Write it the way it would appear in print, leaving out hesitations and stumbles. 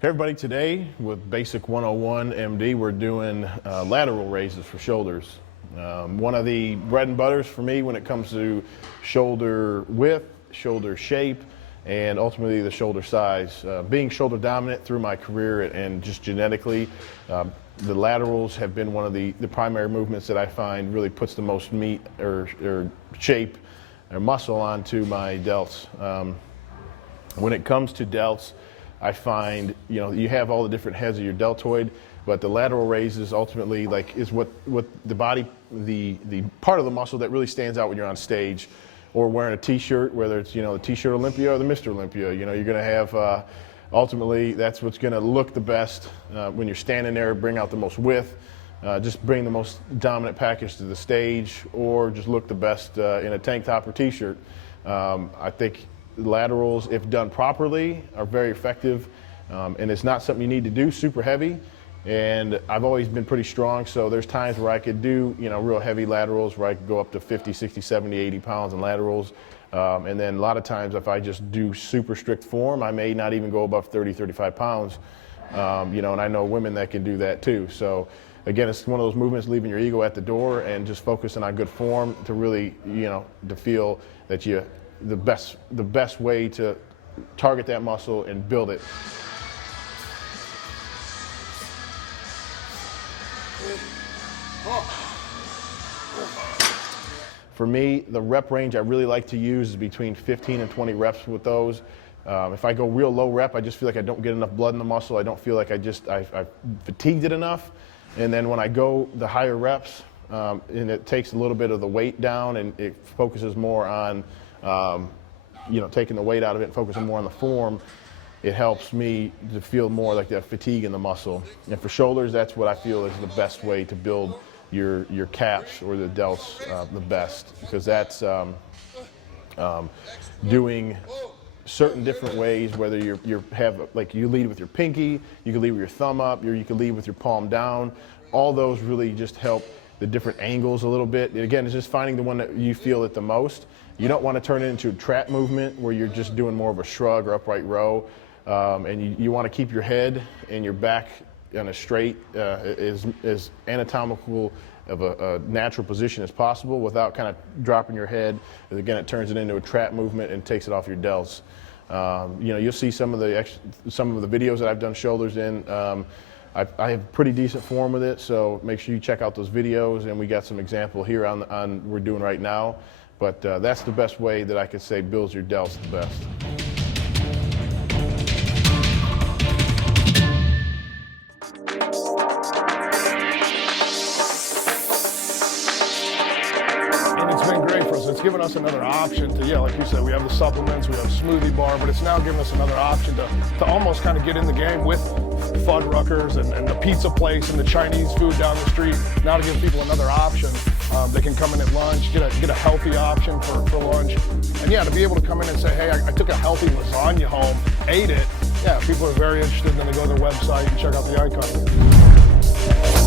Hey everybody, today with Basic 101 MD, we're doing lateral raises for shoulders. One of the bread and butters for me when it comes to shoulder width, shoulder shape, and ultimately the shoulder size. Being shoulder dominant through my career and just genetically, the laterals have been one of the primary movements that I find really puts the most meat or shape or muscle onto my delts. When it comes to delts, I find, you have all the different heads of your deltoid, but the lateral raises ultimately is what the body, the part of the muscle that really stands out when you're on stage or wearing a t-shirt, whether it's, the t-shirt Olympia or the Mr. Olympia. You're going to have, ultimately, that's what's going to look the best when you're standing there, bring out the most width, just bring the most dominant package to the stage, or just look the best in a tank top or t-shirt. I think laterals, if done properly, are very effective, and it's not something you need to do super heavy. And I've always been pretty strong, so there's times where I could do real heavy laterals where I could go up to 50, 60, 70, 80 pounds in laterals. And then a lot of times if I just do super strict form, I may not even go above 30, 35 pounds. And I know women that can do that too. So again, it's one of those movements, leaving your ego at the door and just focusing on good form to really, to feel that the best way to target that muscle and build it. For me, the rep range I really like to use is between 15 and 20 reps with those. If I go real low rep, I just feel like I don't get enough blood in the muscle. I don't feel like I fatigued it enough. And then when I go the higher reps, and it takes a little bit of the weight down and it focuses more on taking the weight out of it and focusing more on the form, it helps me to feel more like that fatigue in the muscle. And for shoulders, that's what I feel is the best way to build your caps or the delts the best, because that's doing certain different ways, whether you lead with your pinky, you can lead with your thumb up, or you can lead with your palm down. All those really just help the different angles a little bit. And again, it's just finding the one that you feel it the most. You don't want to turn it into a trap movement where you're just doing more of a shrug or upright row. And you want to keep your head and your back in a straight, as anatomical of a natural position as possible without kind of dropping your head. And again, it turns it into a trap movement and takes it off your delts. You'll see some of the videos that I've done shoulders in. I have pretty decent form with it, so make sure you check out those videos, and we got some example here on we're doing right now. But that's the best way that I could say builds your delts the best. And it's been great for us. It's given us another option to, like you said, we have the supplements, we have a smoothie bar, but it's now given us another option to almost kind of get in the game with Fuddruckers and the pizza place and the Chinese food down the street. Now to give people another option. They can come in at lunch, get a healthy option for lunch. And yeah, to be able to come in and say, hey, I took a healthy lasagna home, ate it. Yeah, people are very interested, and then they go to their website and check out the icon.